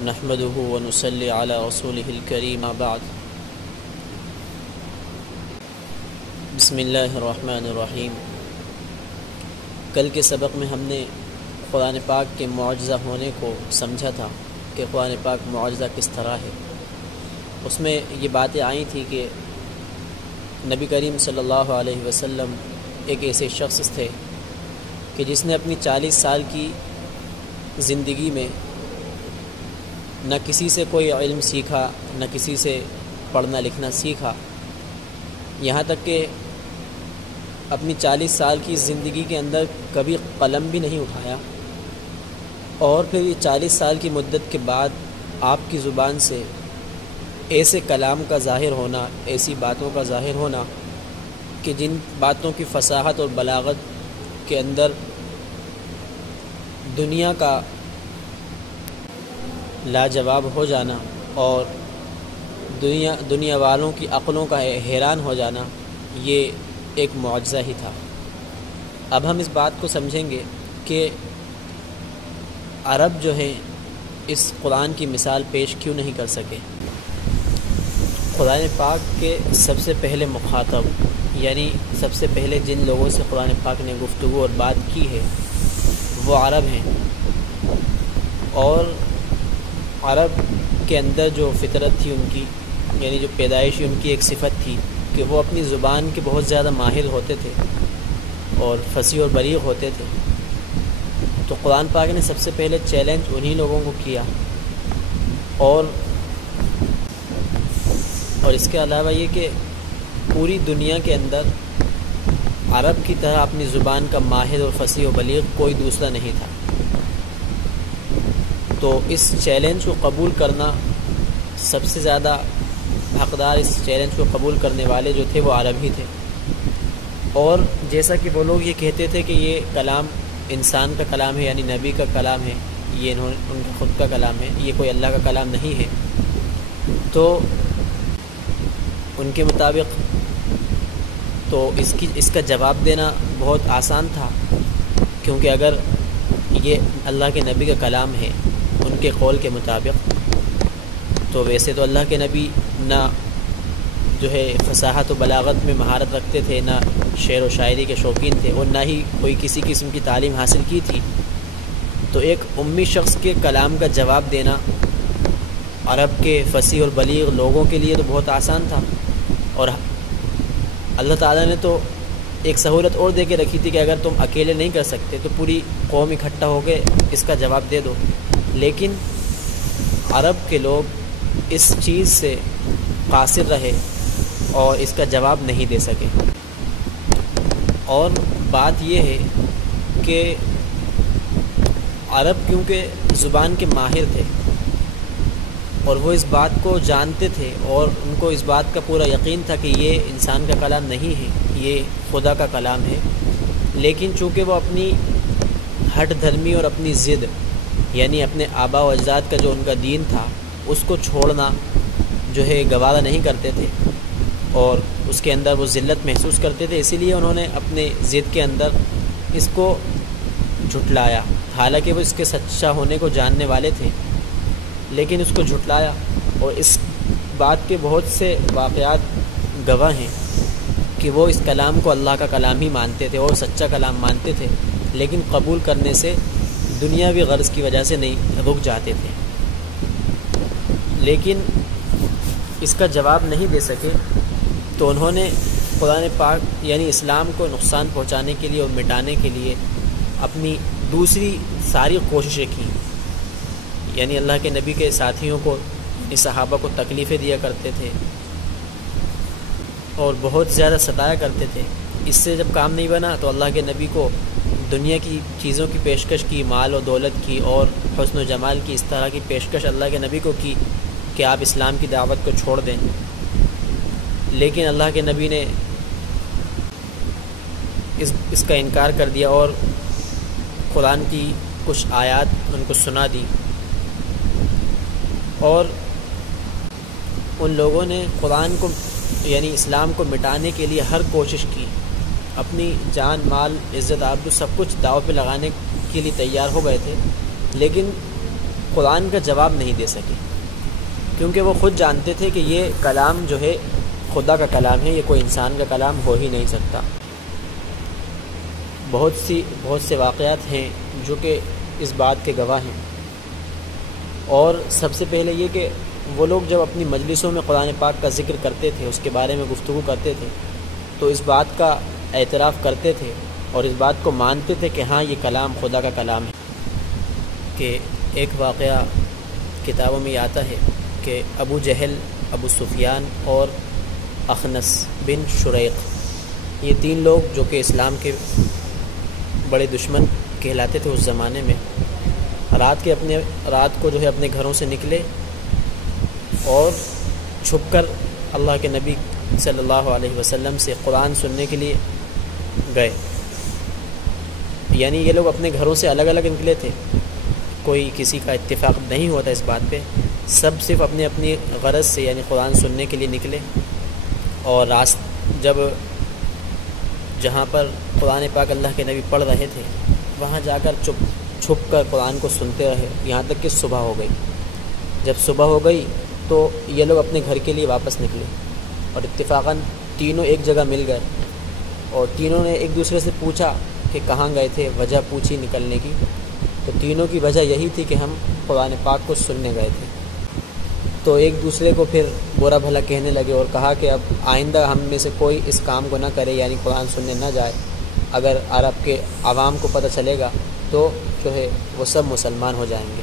نحمده ونصلي على رسوله الكريم بعد بسم اللہ الرحمن الرحیم۔ کل کے سبق میں ہم نے قرآن پاک کے معجزہ ہونے کو سمجھا تھا کہ قرآن پاک معجزہ کس طرح ہے۔ اس میں یہ باتیں آئی تھی کہ نبی کریم صلی اللہ علیہ وسلم ایک ایسے شخص تھے کہ جس نے اپنی 40 سال کی زندگی میں نہ کسی سے کوئی علم سیکھا، نہ کسی سے پڑھنا لکھنا سیکھا، یہاں تک کہ اپنی 40 سال کی زندگی کے اندر کبھی قلم بھی نہیں اٹھایا، اور پھر یہ 40 سال کی مدت کے بعد آپ کی زبان سے ایسے کلام کا ظاہر ہونا، ایسی باتوں کا ظاہر ہونا کہ جن باتوں کی فصاحت اور بلاغت کے اندر دنیا کا لاجواب ہو جانا اور دنیا والوں کی عقلوں کا حیران ہو جانا، یہ ایک معجزہ ہی تھا۔ اب ہم اس بات کو سمجھیں گے کہ عرب جو ہیں اس قرآن کی مثال پیش کیوں نہیں کر سکے۔ قرآن پاک کے سب سے پہلے مخاطب، یعنی سب سے پہلے جن لوگوں سے قرآن پاک نے گفتگو اور بات کی ہے وہ عرب ہیں، اور عرب کے اندر جو فطرت تھی ان کی، یعنی جو پیدائشی ان کی ایک صفت تھی کہ وہ اپنی زبان کے بہت زیادہ ماہر ہوتے تھے اور فصیح اور بلیغ ہوتے تھے۔ تو قرآن پاک نے سب سے پہلے چیلنج انہی لوگوں کو کیا، اور اس کے علاوہ یہ کہ پوری دنیا کے اندر عرب کی طرح اپنی زبان کا ماہر اور فصیح و بلیغ کوئی دوسرا نہیں تھا۔ تو اس چیلنج کو قبول کرنا، سب سے زیادہ حقدار اس چیلنج کو قبول کرنے والے جو تھے وہ عرب ہی تھے۔ اور جیسا کہ وہ لوگ یہ کہتے تھے کہ یہ کلام انسان کا کلام ہے، یعنی نبی کا کلام ہے، یہ ان کا خود کا کلام ہے، یہ کوئی اللہ کا کلام نہیں ہے، تو ان کے مطابق تو اس کا جواب دینا بہت آسان تھا، کیونکہ اگر یہ اللہ کے نبی کا کلام ہے ان کے قول کے مطابق، تو ویسے تو اللہ کے نبی نہ جو ہے فصاحت و بلاغت میں مہارت رکھتے تھے، نہ شعر و شاعری کے شوقین تھے، اور نہ ہی کوئی کسی قسم کی تعلیم حاصل کی تھی۔ تو ایک امی شخص کے کلام کا جواب دینا عرب کے فصیح اور بلیغ لوگوں کے لیے تو بہت آسان تھا، اور اللہ تعالیٰ نے تو ایک سہولت اور دے کے رکھی تھی کہ اگر تم اکیلے نہیں کر سکتے تو پوری قوم اکٹھا ہو کے اس کا جواب دے دو، لیکن عرب کے لوگ اس چیز سے قاصر رہے اور اس کا جواب نہیں دے سکے۔ اور بات یہ ہے کہ عرب کیونکہ زبان کے ماہر تھے اور وہ اس بات کو جانتے تھے، اور ان کو اس بات کا پورا یقین تھا کہ یہ انسان کا کلام نہیں ہے، یہ خدا کا کلام ہے، لیکن چونکہ وہ اپنی ہٹ دھرمی اور اپنی ضد، یعنی اپنے آباء و اجداد کا جو ان کا دین تھا اس کو چھوڑنا جو ہے گوارا نہیں کرتے تھے، اور اس کے اندر وہ ذلت محسوس کرتے تھے، اسی لیے انہوں نے اپنے ضد کے اندر اس کو جھٹلایا، حالانکہ وہ اس کے سچا ہونے کو جاننے والے تھے، لیکن اس کو جھٹلایا۔ اور اس بات کے بہت سے واقعات گواہ ہیں کہ وہ اس کلام کو اللہ کا کلام ہی مانتے تھے اور سچا کلام مانتے تھے، لیکن قبول کرنے سے دنیاوی غرض کی وجہ سے نہیں رک جاتے تھے، لیکن اس کا جواب نہیں دے سکے۔ تو انہوں نے قرآن پاک یعنی اسلام کو نقصان پہنچانے کے لیے اور مٹانے کے لیے اپنی دوسری ساری کوششیں کی، یعنی اللہ کے نبی کے ساتھیوں کو، صحابہ کو تکلیفیں دیا کرتے تھے اور بہت زیادہ ستایا کرتے تھے۔ اس سے جب کام نہیں بنا تو اللہ کے نبی کو دنیا کی چیزوں کی پیشکش کی، مال و دولت کی اور حسن و جمال کی، اس طرح کی پیشکش اللہ کے نبی کو کی کہ آپ اسلام کی دعوت کو چھوڑ دیں، لیکن اللہ کے نبی نے اس کا انکار کر دیا اور قرآن کی کچھ آیات ان کو سنا دی، اور ان لوگوں نے قرآن کو یعنی اسلام کو مٹانے کے لیے ہر کوشش کی، اپنی جان مال عزت آبرو سب کچھ داؤ پہ لگانے کے لیے تیار ہو گئے تھے، لیکن قرآن کا جواب نہیں دے سکے، کیونکہ وہ خود جانتے تھے کہ یہ کلام جو ہے خدا کا کلام ہے، یہ کوئی انسان کا کلام ہو ہی نہیں سکتا۔ بہت سے واقعات ہیں جو کہ اس بات کے گواہ ہیں، اور سب سے پہلے یہ کہ وہ لوگ جب اپنی مجلسوں میں قرآن پاک کا ذکر کرتے تھے، اس کے بارے میں گفتگو کرتے تھے، تو اس بات کا اعتراف کرتے تھے اور اس بات کو مانتے تھے کہ ہاں یہ کلام خدا کا کلام ہے۔ کہ ایک واقعہ کتابوں میں آتا ہے کہ ابو جہل، ابو سفیان اور اخنس بن شریق، یہ تین لوگ جو کہ اسلام کے بڑے دشمن کہلاتے تھے اس زمانے میں، رات کو جو ہے اپنے گھروں سے نکلے اور چھپ کر اللہ کے نبی صلی اللہ علیہ وسلم سے قرآن سننے کے لیے گئے۔ یعنی یہ لوگ اپنے گھروں سے الگ الگ نکلے تھے، کوئی کسی کا اتفاق نہیں ہوا تھا اس بات پہ، سب صرف اپنی غرض سے یعنی قرآن سننے کے لیے نکلے، اور جب جہاں پر قرآن پاک اللہ کے نبی پڑھ رہے تھے وہاں جا کر چھپ کر قرآن کو سنتے رہے یہاں تک کہ صبح ہو گئی۔ جب صبح ہو گئی تو یہ لوگ اپنے گھر کے لیے واپس نکلے، اور اتفاقاً تینوں ایک جگہ مل گئے، اور تینوں نے ایک دوسرے سے پوچھا کہ کہاں گئے تھے، وجہ پوچھی نکلنے کی، تو تینوں کی وجہ یہی تھی کہ ہم قرآن پاک کو سننے گئے تھے۔ تو ایک دوسرے کو پھر برا بھلا کہنے لگے اور کہا کہ اب آئندہ ہم میں سے کوئی اس کام کو نہ کرے، یعنی قرآن سننے نہ جائے، اگر عرب کے عوام کو پتہ چلے گا تو جو ہے وہ سب مسلمان ہو جائیں گے۔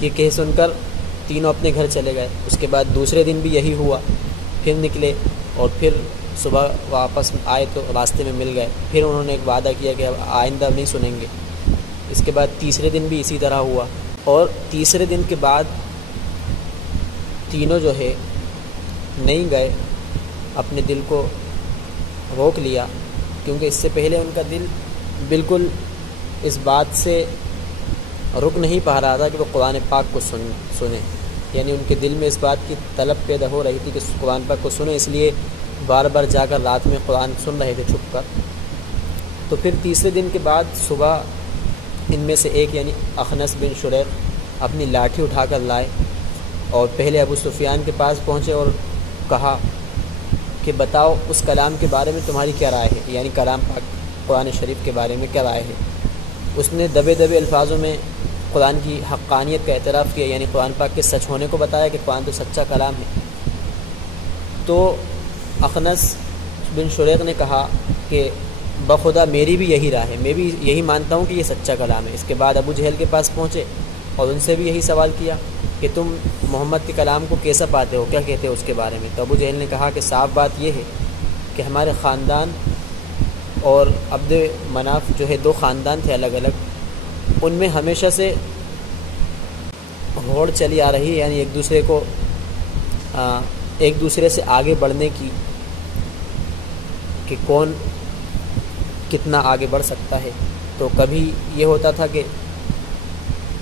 یہ کہہ سن کر تینوں اپنے گھر چلے گئے۔ اس کے بعد دوسرے دن بھی یہی ہوا، پھر نکلے اور پھر صبح واپس آئے تو راستے میں مل گئے، پھر انہوں نے ایک وعدہ کیا کہ اب آئندہ نہیں سنیں گے۔ اس کے بعد تیسرے دن بھی اسی طرح ہوا، اور تیسرے دن کے بعد تینوں جو ہے نہیں گئے، اپنے دل کو روک لیا، کیونکہ اس سے پہلے ان کا دل بالکل اس بات سے رک نہیں پا رہا تھا کہ وہ قرآن پاک کو سنیں، یعنی ان کے دل میں اس بات کی طلب پیدا ہو رہی تھی کہ قرآن پاک کو سنیں، اس لیے بار بار جا کر رات میں قرآن سن رہے تھے چھپ کر۔ تو پھر تیسرے دن کے بعد صبح ان میں سے ایک یعنی اخنس بن شریق اپنی لاٹھی اٹھا کر لائے اور پہلے ابو سفیان کے پاس پہنچے اور کہا کہ بتاؤ اس کلام کے بارے میں تمہاری کیا رائے ہے، یعنی کلام پاک قرآن شریف کے بارے میں کیا رائے ہے۔ اس نے دبے الفاظوں میں قرآن کی حقانیت کا اعتراف کیا، یعنی قرآن پاک کے سچ ہونے کو بتایا کہ قرآن تو سچا کلام ہے۔ تو اخنس بن شریق نے کہا کہ بخدا میری بھی یہی رائے ہے، میں بھی یہی مانتا ہوں کہ یہ سچا کلام ہے۔ اس کے بعد ابو جہل کے پاس پہنچے اور ان سے بھی یہی سوال کیا کہ تم محمد کے کلام کو کیسا پاتے ہو، کیا کہتے ہو اس کے بارے میں۔ تو ابو جہل نے کہا کہ صاف بات یہ ہے کہ ہمارے خاندان اور عبد مناف جو ہے دو خاندان تھے الگ الگ، ان میں ہمیشہ سے ہوڑ چلی آ رہی ہے، یعنی ایک دوسرے سے آگے بڑھنے کی، کہ کون کتنا آگے بڑھ سکتا ہے۔ تو کبھی یہ ہوتا تھا کہ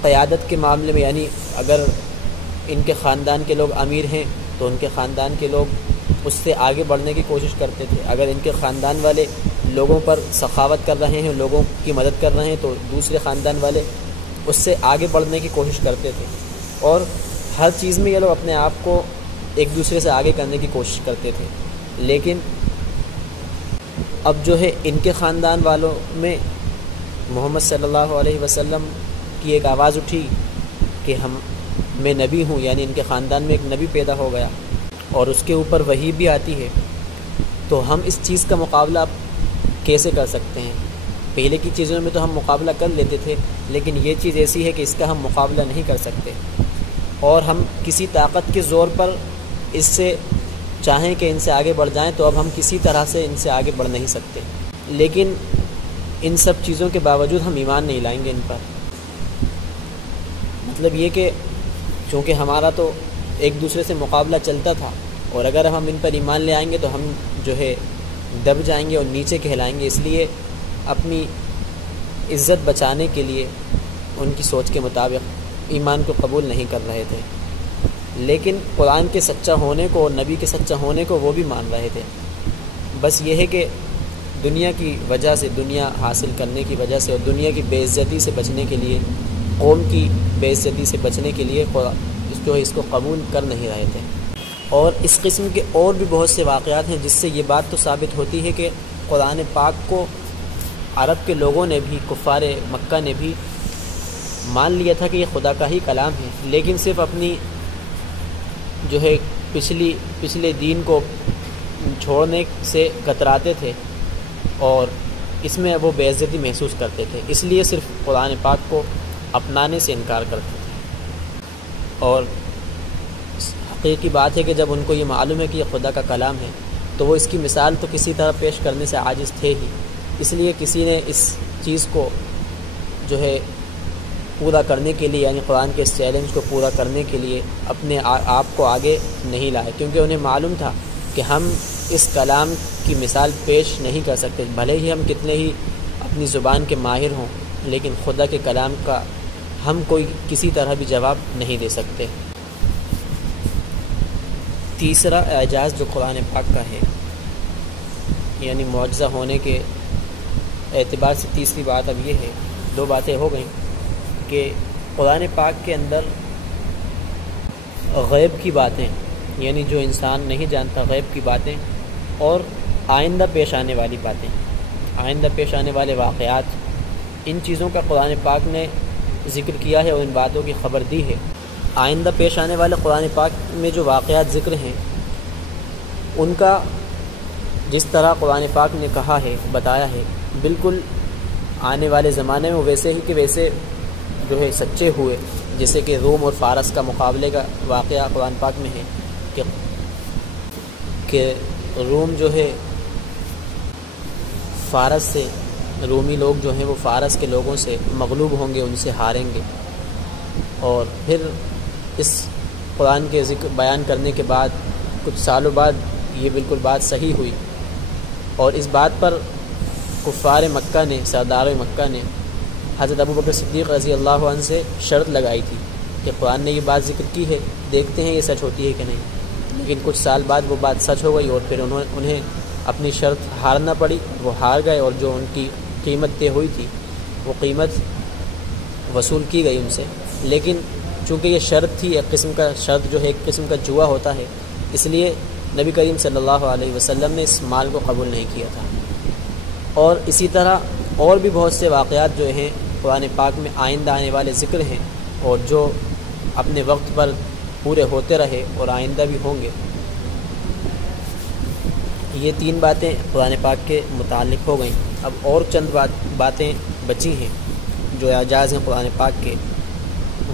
قیادت کے معاملے میں، یعنی اگر ان کے خاندان کے لوگ امیر ہیں تو ان کے خاندان کے لوگ اس سے آگے بڑھنے کی کوشش کرتے تھے، اگر ان کے خاندان والے لوگوں پر سخاوت کر رہے ہیں، لوگوں کی مدد کر رہے ہیں، تو دوسرے خاندان والے اس سے آگے بڑھنے کی کوشش کرتے تھے، اور ہر چیز میں یہ لوگ اپنے آپ کو ایک دوسرے سے آگے کرنے کی کوشش کرتے تھے۔ لیکن اب جو ہے ان کے خاندان والوں میں محمد صلی اللہ علیہ وسلم کی ایک آواز اٹھی کہ میں نبی ہوں، یعنی ان کے خاندان میں ایک نبی پیدا ہو گیا اور اس کے اوپر وحی بھی آتی ہے، تو ہم اس چیز کا مقابلہ کیسے کر سکتے ہیں؟ پہلے کی چیزوں میں تو ہم مقابلہ کر لیتے تھے، لیکن یہ چیز ایسی ہے کہ اس کا ہم مقابلہ نہیں کر سکتے، اور ہم کسی طاقت کے زور پر اس سے چاہیں کہ ان سے آگے بڑھ جائیں تو اب ہم کسی طرح سے ان سے آگے بڑھ نہیں سکتے۔ لیکن ان سب چیزوں کے باوجود ہم ایمان نہیں لائیں گے ان پر۔ مطلب یہ کہ چونکہ ہمارا تو ایک دوسرے سے مقابلہ چلتا تھا، اور اگر ہم ان پر ایمان لے آئیں گے تو ہم جو ہے دب جائیں گے اور نیچے کہلائیں گے، اس لیے اپنی عزت بچانے کے لیے ان کی سوچ کے مطابق ایمان کو قبول نہیں کر رہے تھے، لیکن قرآن کے سچا ہونے کو اور نبی کے سچا ہونے کو وہ بھی مان رہے تھے۔ بس یہ ہے کہ دنیا کی وجہ سے، دنیا حاصل کرنے کی وجہ سے اور دنیا کی بے عزتی سے بچنے کے لیے قوم کی بے عزتی سے بچنے کے لیے اس کو قبول کر نہیں رہے تھے۔ اور اس قسم کے اور بھی بہت سے واقعات ہیں جس سے یہ بات تو ثابت ہوتی ہے کہ قرآن پاک کو عرب کے لوگوں نے بھی، کفار مکہ نے بھی مان لیا تھا کہ یہ خدا کا ہی کلام ہے، لیکن صرف اپنی جو ہے پچھلے دین کو چھوڑنے سے کتراتے تھے اور اس میں وہ بے عزتی محسوس کرتے تھے، اس لیے صرف قرآن پاک کو اپنانے سے انکار کرتے تھے۔ اور حقیقی بات ہے کہ جب ان کو یہ معلوم ہے کہ یہ خدا کا کلام ہے تو وہ اس کی مثال تو کسی طرح پیش کرنے سے عاجز تھے ہی، اس لیے کسی نے اس چیز کو جو ہے پورا کرنے کے لیے، یعنی قرآن کے اس چیلنج کو پورا کرنے کے لیے اپنے آپ کو آگے نہیں لائے، کیونکہ انہیں معلوم تھا کہ ہم اس کلام کی مثال پیش نہیں کر سکتے، بھلے ہی ہم کتنے ہی اپنی زبان کے ماہر ہوں، لیکن خدا کے کلام کا ہم کوئی کسی طرح بھی جواب نہیں دے سکتے۔ تیسرا اعجاز جو قرآن پاک کا ہے، یعنی معجزہ ہونے کے اعتبار سے تیسری بات اب یہ ہے، دو باتیں ہو گئیں کہ قرآن پاک کے اندر غیب کی باتیں، یعنی جو انسان نہیں جانتا غیب کی باتیں، اور آئندہ پیش آنے والی باتیں، آئندہ پیش آنے والے واقعات، ان چیزوں کا قرآن پاک نے ذکر کیا ہے اور ان باتوں کی خبر دی ہے۔ آئندہ پیش آنے والے قرآن پاک میں جو واقعات ذکر ہیں ان کا جس طرح قرآن پاک نے کہا ہے، بتایا ہے، بالکل آنے والے زمانے میں ویسے ہی کہ ویسے جو ہے سچے ہوئے، جیسے کہ روم اور فارس کا مقابلے کا واقعہ قرآن پاک میں ہے کہ روم جو ہے فارس سے، رومی لوگ جو ہیں وہ فارس کے لوگوں سے مغلوب ہوں گے، ان سے ہاریں گے، اور پھر اس قرآن کے ذکر بیان کرنے کے بعد کچھ سالوں بعد یہ بالکل بات صحیح ہوئی، اور اس بات پر کفار مکہ نے، سردار مکہ نے حضرت ابوبکر صدیق رضی اللہ عنہ سے شرط لگائی تھی کہ قرآن نے یہ بات ذکر کی ہے، دیکھتے ہیں یہ سچ ہوتی ہے کہ نہیں، لیکن کچھ سال بعد وہ بات سچ ہو گئی اور پھر انہیں اپنی شرط ہارنا پڑی، وہ ہار گئے، اور جو ان کی قیمت طے ہوئی تھی وہ قیمت وصول کی گئی ان سے، لیکن چونکہ یہ شرط تھی، ایک قسم کا شرط جو ہے ایک قسم کا جوا ہوتا ہے، اس لیے نبی کریم صلی اللہ علیہ وسلم نے اس مال کو قبول نہیں کیا تھا۔ اور اسی طرح اور بھی بہت سے واقعات جو ہیں قرآن پاک میں آئندہ آنے والے ذکر ہیں، اور جو اپنے وقت پر پورے ہوتے رہے اور آئندہ بھی ہوں گے۔ یہ تین باتیں قرآن پاک کے متعلق ہو گئیں۔ اب اور چند باتیں بچی ہیں جو اعجاز ہیں قرآن پاک کے،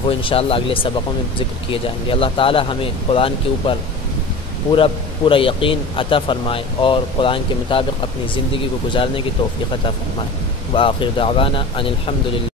وہ انشاءاللہ اگلے سبقوں میں ذکر کیے جائیں گے۔ اللہ تعالی ہمیں قرآن کے اوپر پورا یقین عطا فرمائے اور قرآن کے مطابق اپنی زندگی کو گزارنے کی توفیق عطا فرمائے۔ وآخر دعوانا ان الحمد للہ۔